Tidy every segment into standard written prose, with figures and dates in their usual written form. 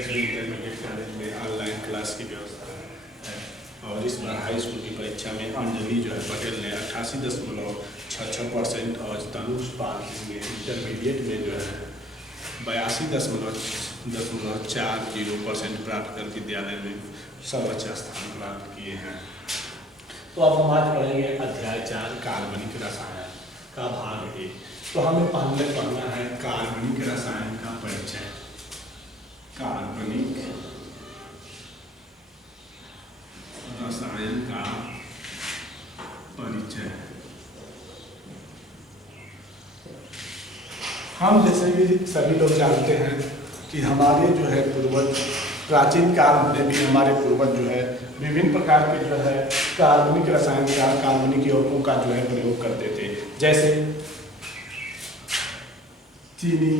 BSV intermediate college में online class की व्यवस्था है और इस बार हाई स्कूल की परीक्षा में अंजलि जो है पटेल ने 88.66% और तनुष पाल ने इंटरमीडिएट में जो है 82.40% प्राप्त कर विद्यालय में सर्वोच्च स्थान प्राप्त किए हैं। तो अब हम आज पढ़ेंगे अध्याय 4 कार्बनिक रसायन का भाग 1। तो हमें पहले पढ़ना है कार्बनिक रसायन का परिचय। कार्बनिक रसायन का परिचय। हम जैसे कि सभी लोग जानते हैं कि हमारे जो है पूर्वज प्राचीन काल में भी हमारे पूर्वज जो है विभिन्न प्रकार के जो है कार्बनिक रसायन का कार्बनिक यौगिकों का जो है प्रयोग करते थे, जैसे चीनी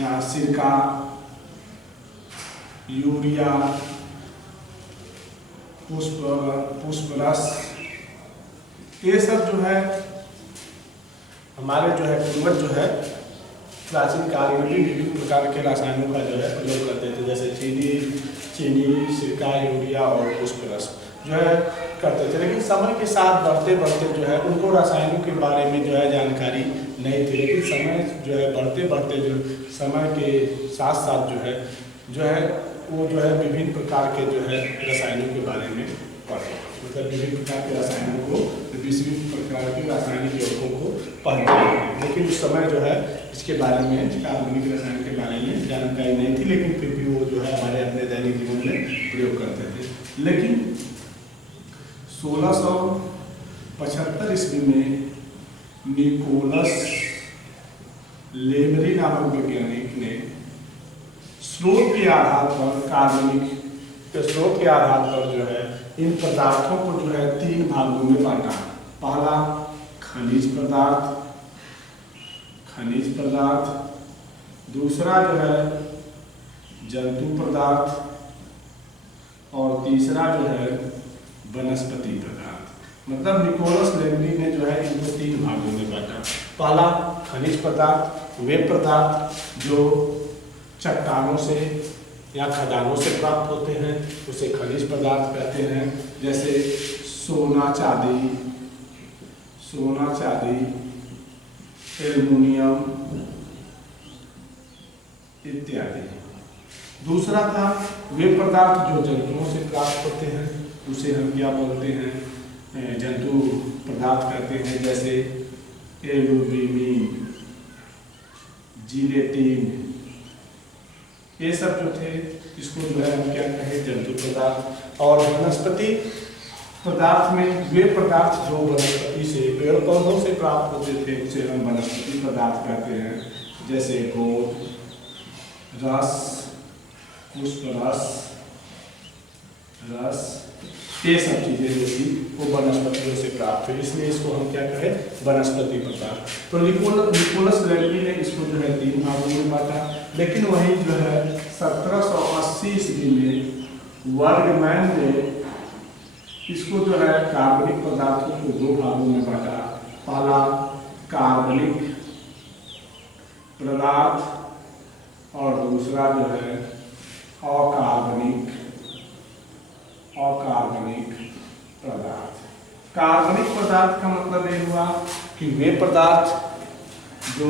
या सिरका, यूरिया, पुष्परस, ये सब जो है हमारे जो है पूर्वज जो है प्राचीन काल में भी विभिन्न प्रकार के रसायनों का जो है प्रयोग करते थे, जैसे चीनी, सिरका, यूरिया और पुष्परस जो है करते थे। लेकिन समय के साथ बढ़ते बढ़ते जो है उनको रसायनों के बारे में जो है जानकारी नहीं थी, लेकिन समय जो है बढ़ते बढ़ते जो समय के साथ साथ जो है वो जो है विभिन्न प्रकार के जो है रसायनों के बारे में पढ़े, मतलब विभिन्न प्रकार के रसायनों को विभिन्न प्रकार के रासायनिक यौगिकों को पढ़ते हैं। लेकिन उस समय जो है इसके बारे में कार्बनिक रसायन के बारे में जानकारी नहीं थी, लेकिन फिर भी वो जो है हमारे अपने दैनिक जीवन में प्रयोग करते थे। लेकिन 1675 ईस्वी में निकोलस लेमरी नामक वैज्ञानिक ने स्रोत के आधार पर जो है इन पदार्थों को जो है 3 भागों में बांटा। पहला खनिज पदार्थ, दूसरा जो है जंतु पदार्थ और तीसरा जो है वनस्पति पदार्थ। मतलब निकोलस लेमरी ने जो है इनको 3 भागों में बांटा। पहला खनिज पदार्थ, वे पदार्थ जो चट्टानों से या खदानों से प्राप्त होते हैं उसे खनिज पदार्थ कहते हैं, जैसे सोना चांदी, एल्युमिनियम इत्यादि। दूसरा था वे पदार्थ जो जंतुओं से प्राप्त होते हैं उसे हम क्या बोलते हैं, जंतु पदार्थ कहते हैं, जैसे एल्यूमिनियम, जिलेटिन, ये सब जो थे इसको जो है हम क्या कहें, जंतु पदार्थ। और वनस्पति पदार्थ में वे पदार्थ जो वनस्पति से पेड़ पौधों से प्राप्त होते थे उसे हम वनस्पति पदार्थ कहते हैं, जैसे गोंद, रस, पुष्परस, ये सब चीजें जो थी वो वनस्पतियों से प्राप्त हुई, इसलिए इसको हम क्या कहें, वनस्पति पदार्थ। तो निकोलस लेमरी ने इसको जो है 3 भागों में बांटा। लेकिन वही जो है 1780 ईस्वी में वर्गमैन ने इसको जो है कार्बनिक पदार्थों को 2 भागों में बांटा। पहला कार्बनिक पदार्थ और दूसरा जो है अकार्बनिक पदार्थ। कार्बनिक पदार्थ का मतलब ये हुआ कि वे पदार्थ जो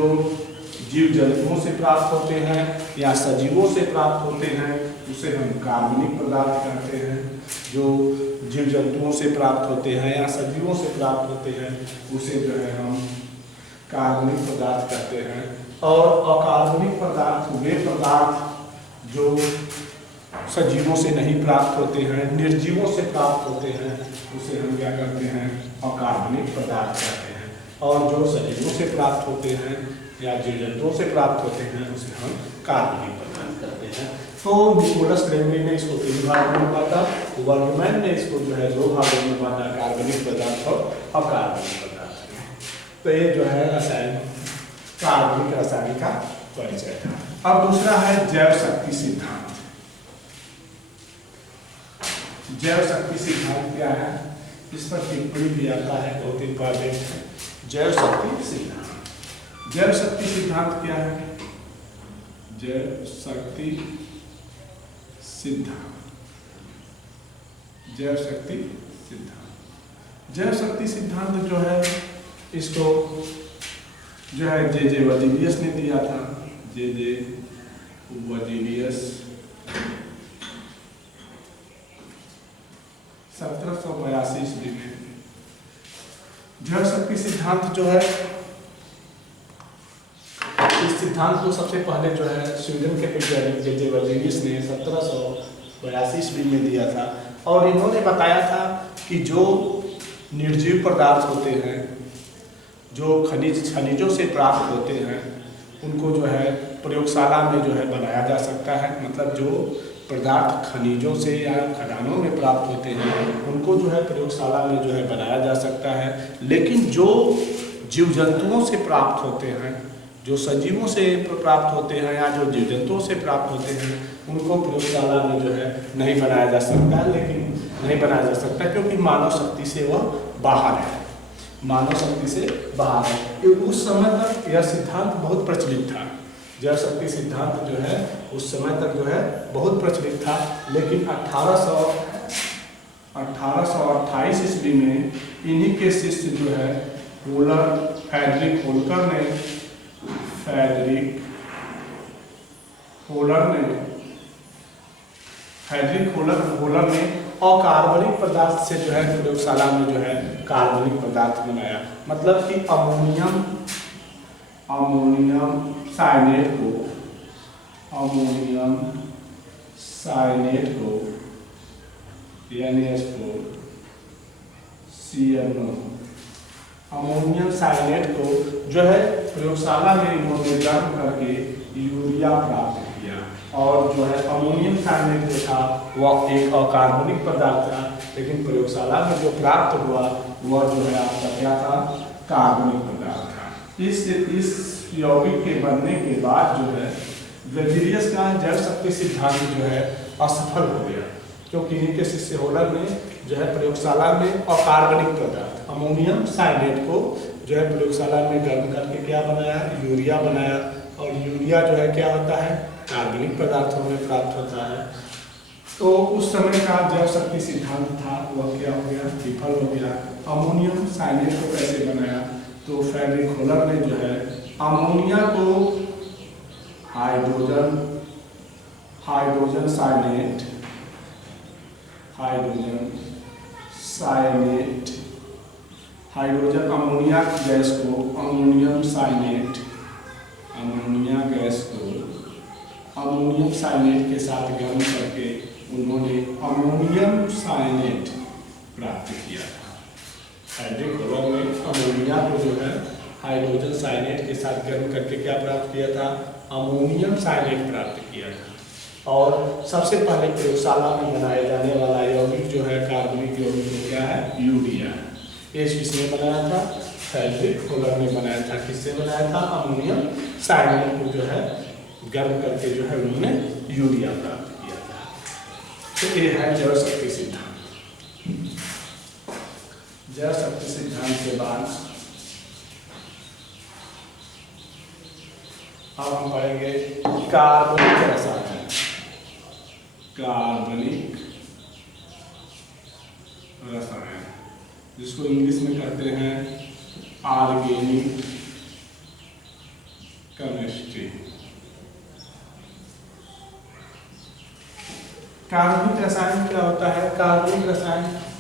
जीव जंतुओं से प्राप्त होते हैं या सजीवों से प्राप्त होते हैं उसे हम कार्बनिक पदार्थ कहते हैं। जो जीव जंतुओं से प्राप्त होते हैं या सजीवों से प्राप्त होते हैं उसे जो है हम कार्बनिक पदार्थ कहते हैं। और अकार्बनिक पदार्थ वे पदार्थ जो सजीवों से नहीं प्राप्त होते हैं, निर्जीवों से प्राप्त होते हैं, उसे हम क्या करते हैं, अकार्बनिक पदार्थ कहते हैं। और जो सजीवों से प्राप्त होते हैं या जीव जंतुओं से प्राप्त होते हैं उसे हम कार्बनिक पदार्थ कहते हैं। तो निकोलस लेमरी ने इसको 3 भागों में बांटा, वर्गमैन ने इसको जो है 2 भागों में बांटा, कार्बनिक पदार्थ और अकार्बनिक पदार्थ। तो ये जो है कार्बनिक रसायन का परिचय था। अब दूसरा है जैव शक्ति सिद्धांत। जैव शक्ति सिद्धांत क्या है, इस पर टिप्पणी भी आता है, बहुत इंपॉर्टेंट है। जैव शक्ति सिद्धांत क्या है? जैव शक्ति सिद्धांत। जैव शक्ति सिद्धांत, जैव शक्ति सिद्धांत जो है इसको जो है जे वर्जीनियस ने दिया था। जे वर्जीनियस 1782 ईस्वी में। जैव शक्ति सिद्धांत जो है, इस सिद्धांत को सबसे पहले जो है स्वीडन के वैज्ञानिक जे वर्जीनियस ने 1782 ईस्वी में दिया था। और इन्होंने बताया था कि जो निर्जीव पदार्थ होते हैं, जो खनिजों से प्राप्त होते हैं, उनको जो है प्रयोगशाला में जो है बनाया जा सकता है। मतलब जो पदार्थ खनिजों से या खदानों में प्राप्त होते हैं उनको जो है प्रयोगशाला में जो है बनाया जा सकता है। लेकिन जो जीव जंतुओं से प्राप्त होते हैं, जो सजीवों से प्राप्त होते हैं या जो जीव जंतुओं से प्राप्त होते हैं, उनको प्रयोगशाला में जो है नहीं बनाया जा सकता। लेकिन नहीं बनाया जा सकता क्योंकि मानव शक्ति से वह बाहर है, मानव शक्ति से बाहर है। उस समय तक यह सिद्धांत बहुत प्रचलित था। जैव शक्ति सिद्धांत जो है उस समय तक जो है बहुत प्रचलित था। लेकिन 1828 ईस्वी में इन्हीं के शिष्य जो है फ्रेडरिक होलर ने अकार्बनिक पदार्थ से जो है प्रयोगशाला में जो है कार्बनिक पदार्थ बनाया। मतलब कि अमोनियम साइनेट को NaCO, अमोनियम साइनेट को जो है प्रयोगशाला में इन्होंने गर्म करके यूरिया प्राप्त किया। और जो है अमोनियम साइनेट जो था वह एक अकार्बनिक पदार्थ था, लेकिन प्रयोगशाला में जो प्राप्त हुआ वह जो है आपका क्या था, कार्बनिक पदार्थ था। इस यौगिक के बनने के बाद जो है वर्जीनियस का जैव शक्ति सिद्धांत जो है असफल हो गया, क्योंकि इन्हीं के शिष्य होलर ने जो है प्रयोगशाला में अकार्बनिक पदार्थ अमोनियम साइनेट को जो है प्रयोगशाला में गर्म करके क्या बनाया, यूरिया बनाया। और यूरिया जो है क्या होता है, कार्बनिक पदार्थों में प्राप्त होता है। तो उस समय का जैव शक्ति सिद्धांत था वह क्या हो गया, विफल हो गया। अमोनियम साइनेट को कैसे बनाया, तो फ्रेडरिक होलर ने जो है अमोनिया को हाइड्रोजन अमोनिया गैस को अमोनियम साइनेट के साथ गर्म करके उन्होंने अमोनियम साइनेट प्राप्त किया था। फ्रेडरिक होलर ने अमोनिया को जो है हाइड्रोजन साइनेट के साथ गर्म करके क्या प्राप्त किया था, अमोनियम साइनेट प्राप्त किया था। और सबसे पहले प्रयोगशाला में बनाए जाने वाला यौगिक जो है कार्बनिक यौगिक को क्या है, यूरिया। ये किसने बनाया था, फ्रेडरिक होलर ने बनाया था। किससे बनाया था, अमोनियम साइनेट को जो है गर्म करके जो है उन्होंने यूरिया प्राप्त किया था। तो ये है जैव शक्ति सिद्धांत। जैव शक्ति सिद्धांत के बाद अब हम पढ़ेंगे कार्बनिक रसायन। कार्बनिक रसायन जिसको इंग्लिश में कहते हैं ऑर्गेनिक केमिस्ट्री। कार्बनिक रसायन क्या होता है, कार्बनिक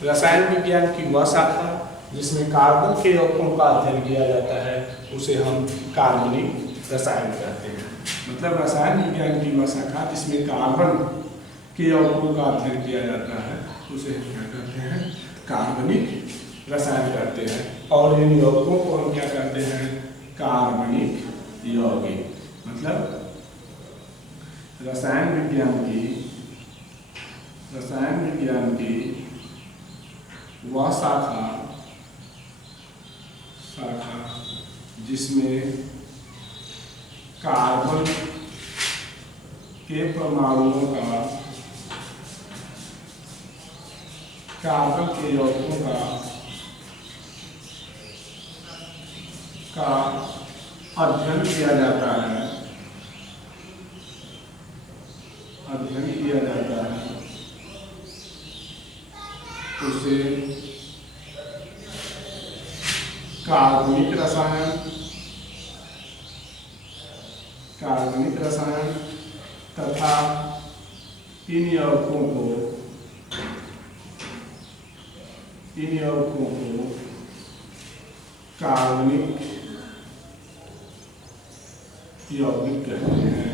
रसायन विज्ञान की वह शाखा जिसमें कार्बन के यौगिकों का अध्ययन किया जाता है उसे हम कार्बनिक रसायन कहते हैं। मतलब रसायन विज्ञान की वह शाखा जिसमें कार्बन के यौगिकों का अध्ययन किया जाता है उसे हम क्या कहते हैं, कार्बनिक रसायन कहते हैं। और इन यौगिकों को हम क्या कहते हैं, कार्बनिक यौगिक। मतलब रसायन विज्ञान की वह शाखा जिसमें कार्बन के परमाणुओं कार्बन के यौगिकों का अध्ययन किया जाता है कार्बनिक रसायन, तथा इन यौगिकों को कार्बनिक यौगिक कहते हैं।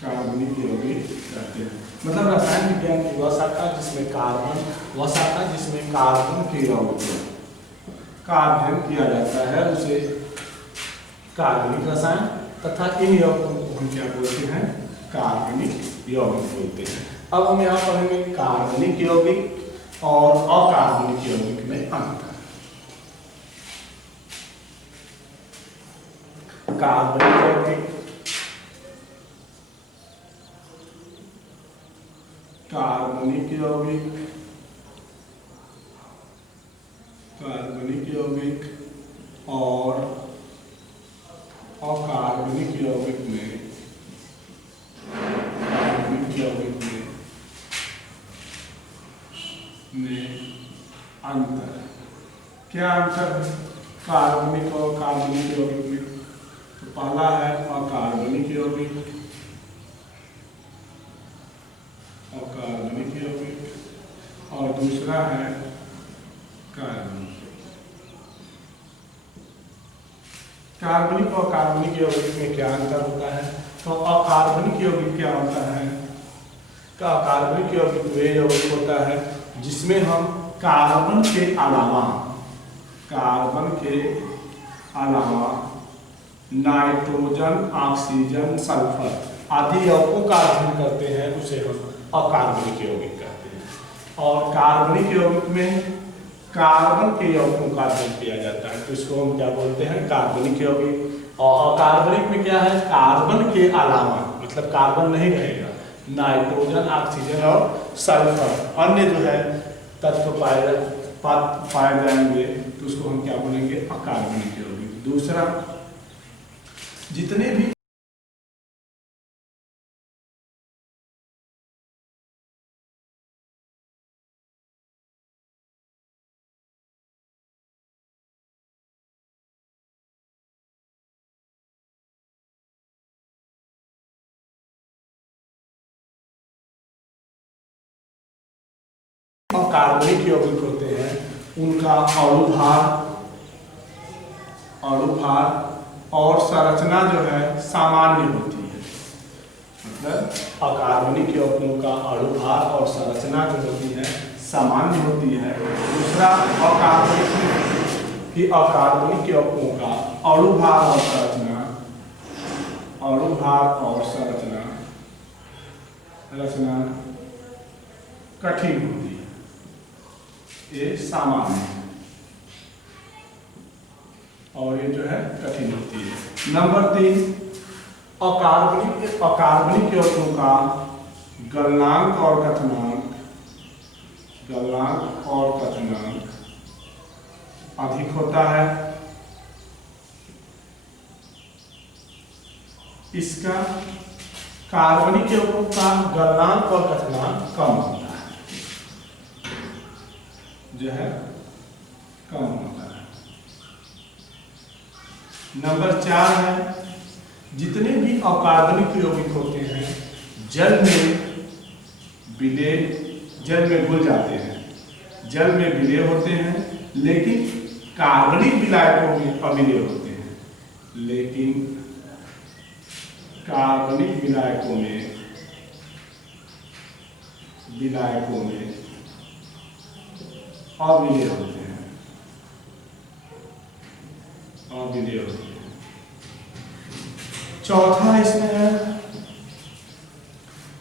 कार्बनिक यौगिक कहते हैं मतलब रसायन विज्ञान की वह शाखा जिसमें कार्बन के यौगिकों का अध्ययन किया जाता है उसे कार्बनिक रसायन, तथा इन यौगिकों को हम क्या बोलते हैं? कार्बनिक यौगिक बोलते हैं। अब हम यहाँ पढ़ेंगे कार्बनिक यौगिक और अकार्बनिक यौगिक में अंतर। कार्बनिक यौगिक, और अकार्बनिक यौगिक में अंतर। क्या अंतर है कार्बनिक और कार्बनिक यौगिक में? तो पहला है अकार्बनिक यौगिक, और दूसरा है कार्बनिक। कार्बनिक और कार्बनिक यौगिक में क्या अंतर होता है? तो अकार्बनिक यौगिक क्या होता है? अकार्बनिक यौगिक वे यौगिक होता है जिसमें हम कार्बन के अलावा नाइट्रोजन, ऑक्सीजन, सल्फर आदि यौगिकों का अध्ययन करते हैं, उसे हम अकार्बनिक यौगिक कहते हैं। और कार्बनिक यौगिक में कार्बन के यौगिकों का अध्ययन किया जाता है, तो इसको हम क्या बोलते हैं? कार्बनिक यौगिक। और अकार्बनिक में क्या है? कार्बन के अलावा मतलब कार्बन नहीं रहेगा, नाइट्रोजन, ऑक्सीजन और सल्फर अन्य जो है तत्व पाए जाएंगे, तो उसको हम क्या बोलेंगे? अकार्बनिक यौगिक। दूसरा, जितने भी कार्बनिक यौगिक होते हैं उनका अणुभार और संरचना जो है सामान्य होती है। मतलब अकार्बनिक यौगिकों का अणुभार और संरचना जो होती है सामान्य होती है। दूसरा, अकार्बनिक यौगिकों का अणुभार और संरचना कठिन होती है, ये सामान्य है और ये जो है कठिन होती है। नंबर 3, अकार्बनिक यौगिकों का गलनांक और कथनांक अधिक होता है। इसका कार्बनिक यौगिकों का गलनांक और कथनांक कम होता है, जो है कम होता है। नंबर 4 है, जितने भी अकार्बनिक यौगिक होते हैं जल में घुल जाते हैं, जल में विलय होते हैं, लेकिन कार्बनिक विलायकों में अविलय होते हैं। लेकिन कार्बनिक विलायकों में अविलय होते हैं। चौथा इसमें है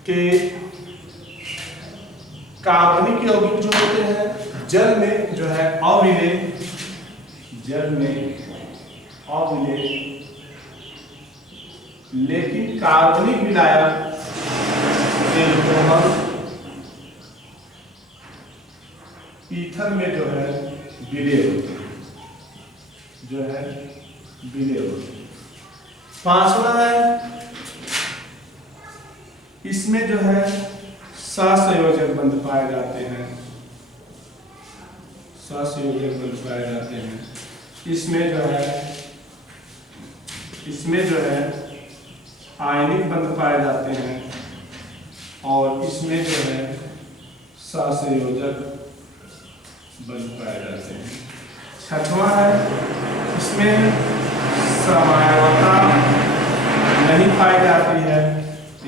कि कार्बनिक यौगिक जो होते हैं जल में जो है अविलय, लेकिन कार्बनिक विलायक ईथर में जो है विलय होते हैं, पांचवा है, इसमें जो है सहसंयोजक बंध पाए जाते हैं। ससंयोजक बंध पाए जाते हैं। इसमें जो है आयनिक बंध पाए जाते हैं और इसमें जो है ससंयोजक बंध पाए जाते हैं। छठवां है, इसमें समायवता नहीं पाई जाती है,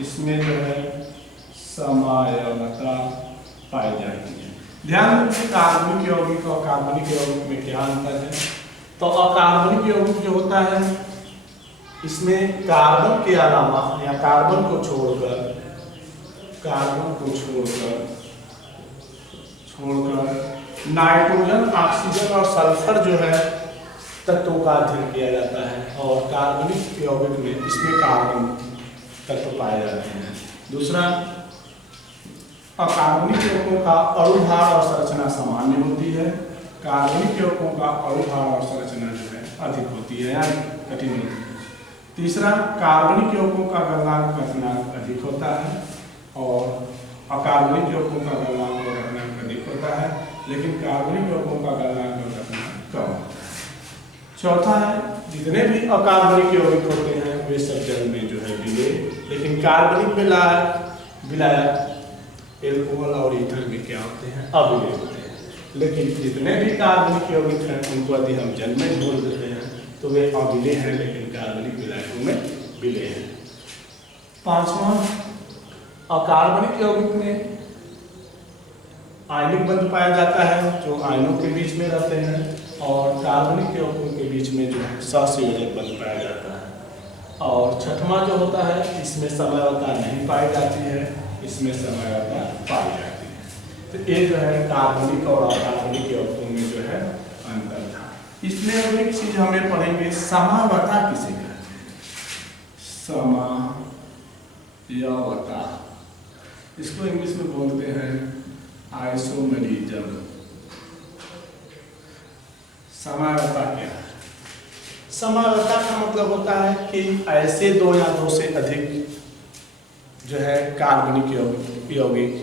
इसमें जो है समायवता पाई जाती है। ध्यान रखिए कार्बनिक यौगिक और कार्बनिक यौगिक में क्या अंतर है। तो अकार्बनिक यौगिक जो होता है इसमें कार्बन के अलावा या कार्बन को छोड़कर नाइट्रोजन, ऑक्सीजन और सल्फर जो है तत्वों का अध्ययन किया जाता है और कार्बनिक यौगिक में इसमें कार्बन तत्व पाए जाते हैं। दूसरा, अकार्बनिक यौगिकों का अणुभार और संरचना सामान्य होती है, कार्बनिक यौगिकों का अणुभार और संरचना जो है अधिक होती है या कठिन होती है। तीसरा, कार्बनिक यौगिकों का गलनांक घटनांक अधिक होता है और अकार्बनिक यौगिकों का गलनांक और घटनांक अधिक होता है, लेकिन कार्बनिक यौगिकों का गलनांक और घटनांक कम होता है। चौथा है, जितने भी अकार्बनिक यौगिक होते हैं वे सब जल में जो है विलय, लेकिन कार्बनिक विलायक एल्कोहल और ईथर में क्या होते हैं, अविलय होते हैं। लेकिन जितने भी कार्बनिक यौगिक हैं उनको यदि हम जल में घोल देते हैं तो वे अविलय हैं, लेकिन कार्बनिक विलायकों में विलय हैं। पांचवा, अकार्बनिक यौगिक में आयनिक बंध पाया जाता है जो आयनों के बीच में रहते हैं और कार्बनिक यौगिकों के बीच में जो है ससंयोजक बंध पाया जाता है। और छठवां जो होता है इसमें समयवता नहीं पाई जाती है, इसमें समयवता पाई जाती है। तो ये जो है कार्बनिक और अकार्बनिक यौगिकों में जो है अंतर था। इसमें अब एक चीज हमें पढ़ेंगे, समावता किसे कहते हैं, समावता। इसको इंग्लिश में बोलते हैं आइसोमेरिज्म। समावता क्या है? समावता का मतलब होता है कि ऐसे दो या दो से अधिक जो है कार्बनिक यौगिक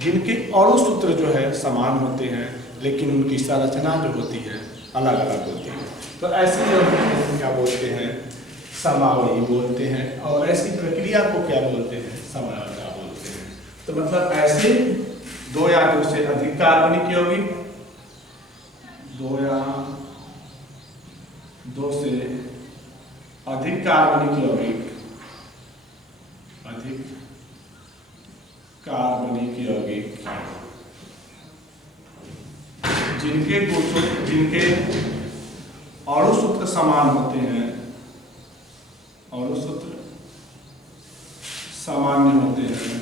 जिनके अणु सूत्र जो है समान होते हैं लेकिन उनकी संरचना जो होती है अलग अलग होती है, तो ऐसे यौगिक को क्या बोलते हैं, समावयी बोलते हैं। और ऐसी प्रक्रिया को क्या बोलते हैं, समावता बोलते हैं। तो मतलब ऐसे दो या दो से अधिक कार्बनिक यौगिक, दो या दो से अधिक कार्बनिक यौगिक, जिनके अणु सूत्र समान होते हैं, अणु सूत्र सामान्य होते हैं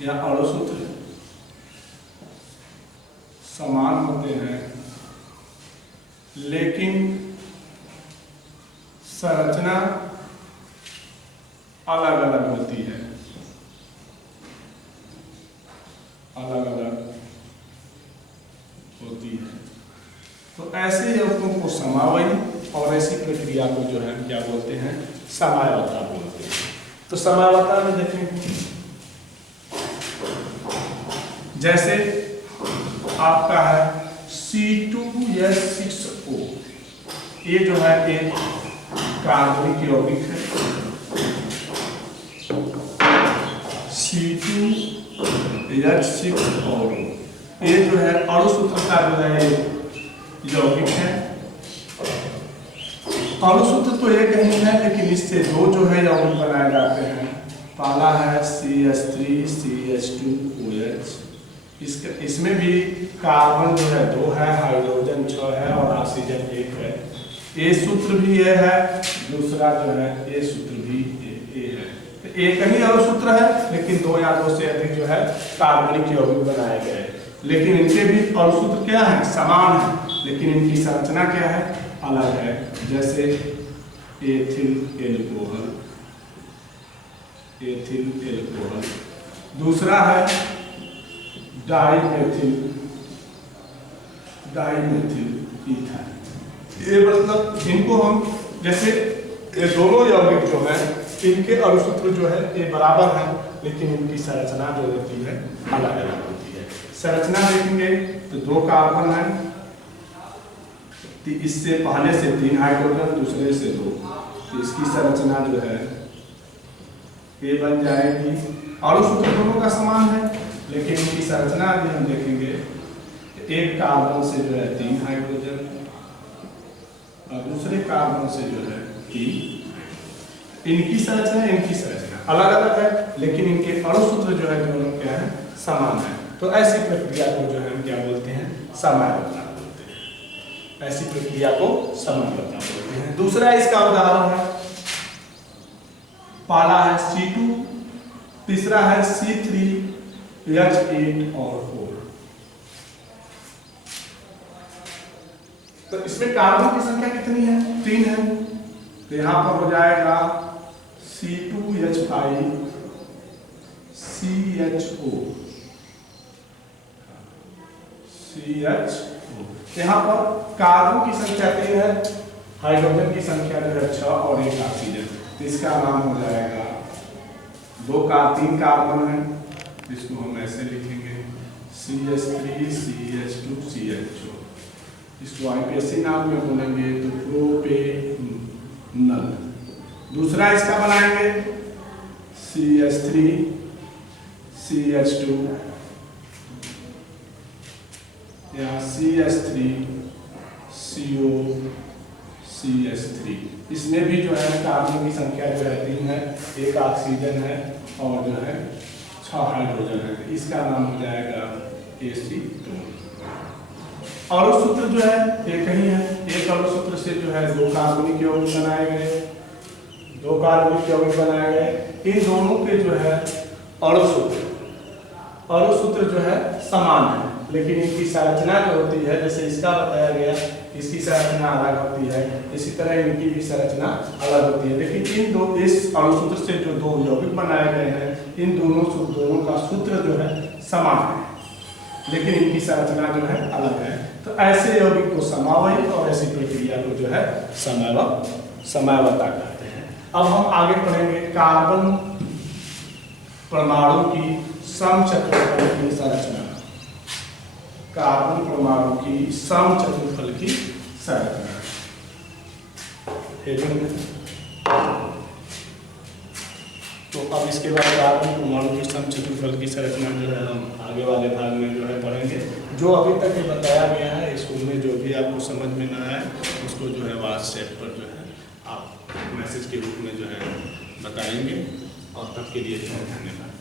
या अणु सूत्र समान होते हैं लेकिन संरचना अलग अलग होती है, तो ऐसे यौगिकों को समावयी और ऐसी प्रक्रिया को जो है क्या बोलते हैं, समावता बोलते हैं। तो समावता में देखें, जैसे आपका है C2H6O, ये जो है एक कार्बनिक यौगिक है। C2H6O ये जो है अणु सूत्र का जो है यौगिक है। अणु सूत्र तो एक ही है लेकिन इससे दो जो है यौगिक बनाए जाते हैं। पहला है CH3CH2OH, इसमें भी कार्बन जो है 2 है, हाइड्रोजन 6 है और ऑक्सीजन 1 है। ये सूत्र भी ये है, दूसरा जो है ये सूत्र भी ये है। तो एक ही अणु सूत्र है लेकिन 2 या 2 से अधिक जो है कार्बनिक यौगिक बनाए गए, लेकिन इनके भी अणु सूत्र क्या है, समान है, लेकिन इनकी संरचना क्या है, अलग है। जैसे एथिल एल्कोहल, दूसरा है डाइमेथिल ईथर। ये मतलब इनको हम जैसे ये दोनों यौगिक जो है इनके अणु सूत्र जो है ये बराबर है लेकिन इनकी संरचना जो होती है अलग अलग होती है। संरचना देखेंगे तो 2 कार्बन है इससे पहले से 3 हाइड्रोजन, दूसरे से 2, तो इसकी संरचना जो है ये बन जाएगी। अणु सूत्र दोनों का समान है, लेकिन इनकी संरचना भी हम देखेंगे। एक कार्बन से जो है 3 हाइड्रोजन और दूसरे कार्बन से जो है 3। इनकी संरचना अलग अलग है, लेकिन इनके अणु सूत्र जो है दोनों क्या है, समान है। तो ऐसी प्रक्रिया को जो है हम क्या बोलते हैं, समयावता बोलते हैं। ऐसी प्रक्रिया को समयावता बोलते हैं। दूसरा इसका उदाहरण है, पहला है C2, तीसरा है C3H8 और 4। तो इसमें कार्बन की संख्या कितनी है, 3 है। तो यहां पर हो जाएगा C2H5 CHO। यहाँ पर कार्बन की संख्या 3 है, हाइड्रोजन की संख्या जो है 6 और 1 ऑक्सीजन। तो इसका नाम हो जाएगा 3 कार्बन है, इसको हम ऐसे लिखेंगे CH3 CH2 CHO। इसको आईपीएससी नाम में बोलेंगे तो प्रोपेनल। दूसरा इसका बनाएंगे CH3 CH2 या CH3 CO CH3। इसमें भी जो है कार्बन की संख्या जो है 3 है, 1 ऑक्सीजन है और जो है 6 हाइड्रोजन है। इसका नाम हो जाएगा AC2। अणु सूत्र जो है एक ही है। एक अणु सूत्र से जो है 2 कार्बनिक यौगिक बनाए गए, 2 कार्बनिक यौगिक बनाए गए। इन दोनों के जो है अणु सूत्र जो है समान है, लेकिन इनकी संरचना जो होती है, जैसे इसका बताया गया, इसकी संरचना अलग होती है, इसी तरह इनकी भी संरचना अलग होती है। लेकिन इस अणु सूत्र से जो 2 यौगिक बनाए गए हैं, इन दोनों का सूत्र जो है समान है, लेकिन इनकी संरचना जो है अलग है। तो ऐसे यौगिक को समवायी और ऐसी प्रक्रिया को जो है समयावता कहते हैं। अब हम आगे पढ़ेंगे कार्बन परमाणु की समचतुरफल की संरचना। कार्बन परमाणु की समचतुरफल की संरचना। तो अब इसके बाद कार्बन परमाणु की समचतुरफल की संरचना जो है हम आगे वाले भाग में जो है पढ़ेंगे। जो अभी तक ये बताया गया है, स्कूल में जो भी आपको समझ में ना आए, उसको जो है व्हाट्सएप पर जो है आप मैसेज के रूप में जो है बताएंगे। और तब के लिए धन्यवाद।